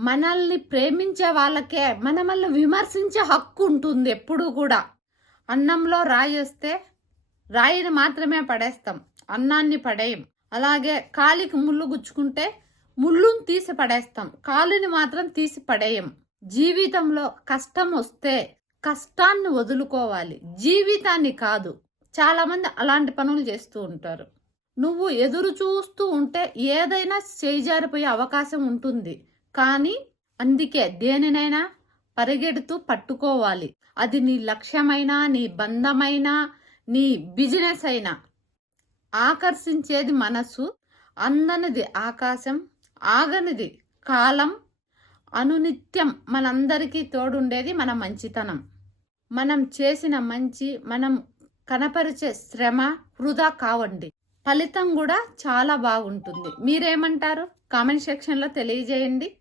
మనల్ని ప్రేమించే వాళ్ళకే మనల్ని విమర్శించే హక్కు ఉంటుంది ఎప్పుడు కూడా. అన్నంలో రాయి వస్తే రాయిని మాత్రమే పడేస్తాం అన్నాన్ని పడేయం. అలాగే కాలికి ముళ్ళు గుచ్చుకుంటే ముళ్ళుని తీసి పడేస్తాం కాలుని మాత్రం తీసి పడేయం. జీవితంలో కష్టం వస్తే కష్టాన్ని వదులుకోవాలి. జీవితాన్ని కాదు చాలామంది అలాంటి పనులు చేస్తూ ఉంటారు. నువ్వు ఎదురు చూస్తూ ఉంటే ఏదైనా చేజారిపోయే అవకాశం ఉంటుంది. కానీ అందుకే దేనినైనా పరిగెడుతూ పట్టుకోవాలి. అది నీ లక్ష్యమైనా నీ బంధమైనా నీ బిజినెస్ అయినా. ఆకర్షించేది మనసు అందనిది ఆకాశం ఆగనిది కాలం. అనునిత్యం మనందరికీ తోడుండేది మన మంచితనం. మనం చేసిన మంచి మనం కనపరిచే శ్రమ వృధా కావండి. ఫలితం కూడా చాలా బాగుంటుంది. మీరేమంటారు? కామెంట్ సెక్షన్లో తెలియజేయండి.